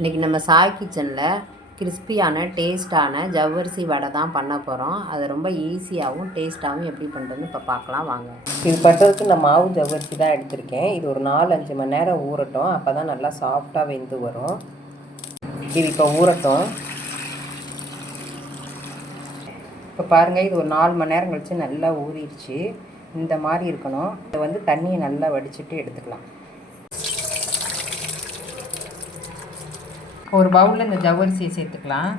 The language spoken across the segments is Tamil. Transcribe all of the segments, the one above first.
இன்றைக்கி நம்ம சாய் கிச்சனில் கிறிஸ்பியான டேஸ்ட்டான ஜவ்வரிசி வடை தான் பண்ண போகிறோம். அது ரொம்ப ஈஸியாகவும் டேஸ்ட்டாகவும் எப்படி பண்ணுறதுன்னு இப்போ பார்க்கலாம் வாங்க. இது பண்ணுறதுக்கு நான் மாவு ஜவ்வரிசி தான் எடுத்திருக்கேன். இது ஒரு 4-5 மணி நேரம் ஊறட்டும். அப்போ தான் நல்லா சாஃப்டாக வெந்து வரும். இது இப்போ ஊறட்டும். இப்போ பாருங்கள், இது ஒரு 4 மணி நேரம் கழித்து நல்லா ஊறிடுச்சு. இந்த மாதிரி இருக்கணும். இதை தண்ணியை நல்லா வடிச்சிட்டு எடுத்துக்கலாம். ஒரு பவுலில் இந்த ஜவ்வரிசியை சேர்த்துக்கலாம்.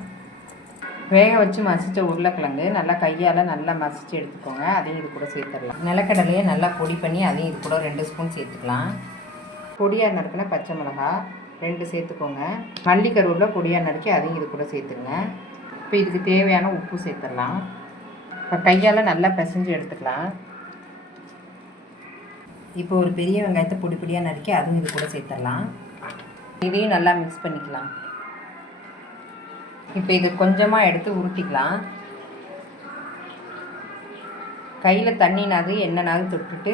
வேக வச்சு மசித்த உருளைக்கிழங்கு நல்லா கையால் நல்லா மசித்து எடுத்துக்கோங்க. அதையும் இது கூட சேர்த்துடலாம். நிலக்கடலையை நல்லா பொடி பண்ணி அதையும் இது கூட 2 ஸ்பூன் சேர்த்துக்கலாம். பொடியாக நறுக்கின பச்சை மிளகா 2 சேர்த்துக்கோங்க. மல்லி கருவேப்பிலை பொடியாக நறுக்கி அதையும் இது கூட சேர்த்துருங்க. இப்போ இதுக்கு தேவையான உப்பு சேர்த்துடலாம். இப்போ கையால் நல்லா பிசைஞ்சு எடுத்துக்கலாம். இப்போ ஒரு பெரிய வெங்காயத்தை பொடி பொடியாக நறுக்கி அதுவும் இது கூட சேர்த்துடலாம். இதையும் நல்லா மிக்ஸ் பண்ணிக்கலாம். இப்போ இது கொஞ்சமாக எடுத்து உருட்டிக்கலாம். கையில் தண்ணினாது எண்ணெய்னாது தொட்டுட்டு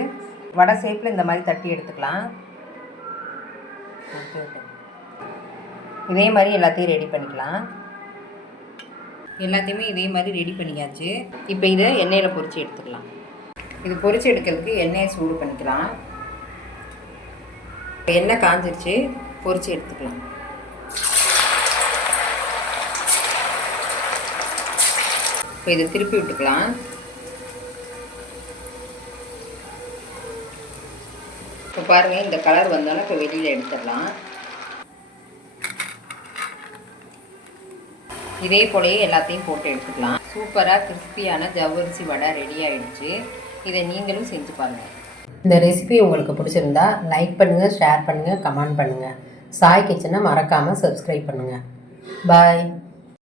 வடை ஷேப்பில் இந்த மாதிரி தட்டி எடுத்துக்கலாம். இதே மாதிரி எல்லாத்தையும் ரெடி பண்ணிக்கலாம். எல்லாத்தையுமே இதே மாதிரி ரெடி பண்ணியாச்சு. இப்போ இதை எண்ணெயில் பொரித்து எடுத்துக்கலாம். இது பொரித்து எடுக்கிறதுக்கு எண்ணெயை சூடு பண்ணிக்கலாம். எண்ணெய் காஞ்சிருச்சு, பொரித்து எடுத்துக்கலாம். இப்போ இதை திருப்பி விட்டுக்கலாம். இப்போ பாருங்கள், இந்த கலர் வந்தோன்னா இப்போ வெளியில் எடுத்துடலாம். இதே போலயே எல்லாத்தையும் போட்டு எடுத்துக்கலாம். சூப்பராக கிறிஸ்பியான ஜவ்வரிசி வடை ரெடி ஆகிடுச்சு. இதை நீங்களும் செஞ்சு பாருங்கள். இந்த ரெசிபி உங்களுக்கு பிடிச்சிருந்தா லைக் பண்ணுங்கள், ஷேர் பண்ணுங்கள், கமெண்ட் பண்ணுங்கள். சாய் கிச்சனை மறக்காமல் சப்ஸ்கிரைப் பண்ணுங்கள். பாய்.